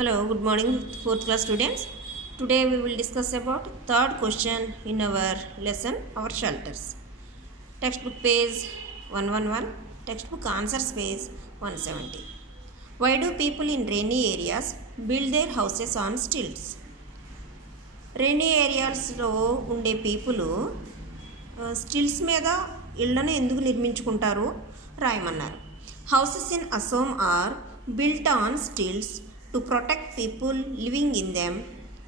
Hello, good morning 4th class students. Today we will discuss about third question in our lesson, our shelters. Textbook page 111, textbook answers page 170. Why do people in rainy areas build their houses on stilts? Rainy areas lo unde people stilts meeda ilలను ఎందుకు నిర్మించుకుంటారు రాయమన్నారు. Houses in Assam are built on stilts to protect people living in them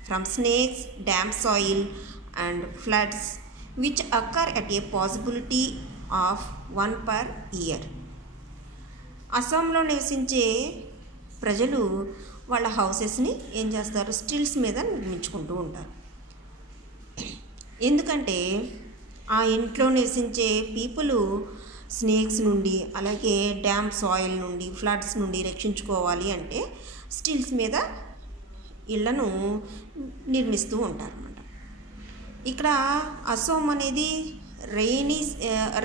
from snakes, damp soil and floods which occur at a possibility of one per year. అస్సాంలో నివసించే ప్రజలు వాళ్ళ హౌసెస్ని ఏం చేస్తారు, stills మీద నిర్మించుకుంటూ ఉంటారు. ఎందుకంటే ఆ ఇంట్లో నివసించే పీపుల్ స్నేక్స్ నుండి అలాగే డ్యామ్ సాయిల్ నుండి ఫ్లడ్స్ నుండి రక్షించుకోవాలి అంటే స్టిల్స్ మీద ఇళ్లను నిర్మిస్తూ ఉంటారన్నమాట. ఇక్కడ అసోం అనేది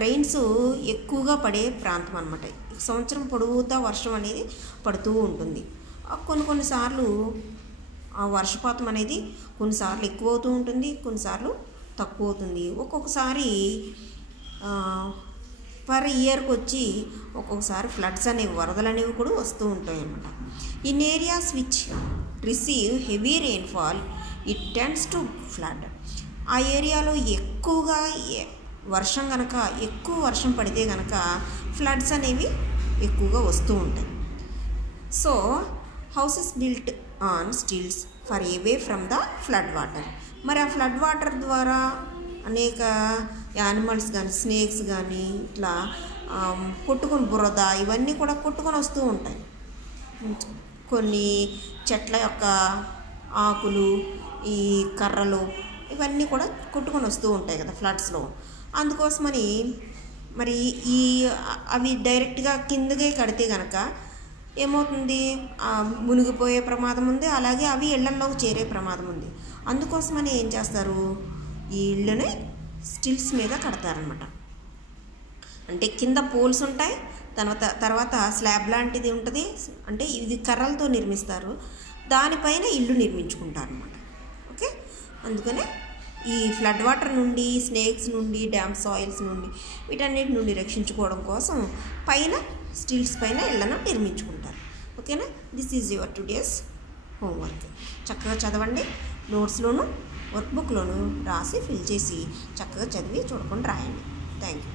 రెయిన్స్ ఎక్కువగా పడే ప్రాంతం అన్నమాట. సంవత్సరం పొడవుతా వర్షం అనేది పడుతూ ఉంటుంది. కొన్నిసార్లు ఆ వర్షపాతం అనేది కొన్నిసార్లు ఎక్కువ అవుతూ ఉంటుంది, కొన్నిసార్లు తక్కువ అవుతుంది. ఒక్కొక్కసారి పర్ ఇయర్కి వచ్చి ఒక్కొక్కసారి ఫ్లడ్స్ అనేవి వరదలు అనేవి కూడా వస్తూ ఉంటాయి అన్నమాట. In areas which receive heavy rainfall it tends to flood. ఆ ఏరియాలో ఎక్కువగా ఎక్కువ వర్షం పడితే కనుక ఫ్లడ్స్ అనేవి ఎక్కువగా వస్తూ ఉంటాయి. So houses built on stills for away from the flood water. మరి ఆ ఫ్లడ్ వాటర్ ద్వారా అనేక యానిమల్స్ కానీ స్నేక్స్ కానీ ఇట్లా కొట్టుకొని బురద ఇవన్నీ కూడా కొట్టుకొని వస్తూ ఉంటాయి. కొన్ని చెట్ల యొక్క ఆకులు, ఈ కర్రలు ఇవన్నీ కూడా కొట్టుకొని వస్తూ ఉంటాయి కదా ఫ్లడ్స్లో. అందుకోసమని మరి అవి డైరెక్ట్గా కిందకే కడితే కనుక ఏమవుతుంది, మునిగిపోయే ప్రమాదం ఉంది, అలాగే అవి ఇళ్లలోకి చేరే ప్రమాదం ఉంది. అందుకోసమని ఏం చేస్తారు, ఈ ఇళ్ళని స్టిల్స్ మీద కడతారనమాట. అంటే కింద పోల్స్ ఉంటాయి, తర్వాత స్లాబ్ లాంటిది ఉంటుంది, అంటే ఇది కర్రలతో నిర్మిస్తారు, దానిపైన ఇల్లు నిర్మించుకుంటారు అనమాట. ఓకే, అందుకనే ఈ ఫ్లడ్ వాటర్ నుండి, స్నేక్స్ నుండి, డ్యామ్ సాయిల్స్ నుండి వీటన్నిటి నుండి రక్షించుకోవడం కోసం పైన స్టిల్స్ పైన ఇళ్లను నిర్మించుకుంటారు. ఓకేనా, this is your today's homework. చక్కగా చదవండి, నోట్స్లోను వర్క్ బుక్లోను రాసి ఫిల్ చేసి చక్కగా చదివి చూడకుండా రాయండి. Thank you.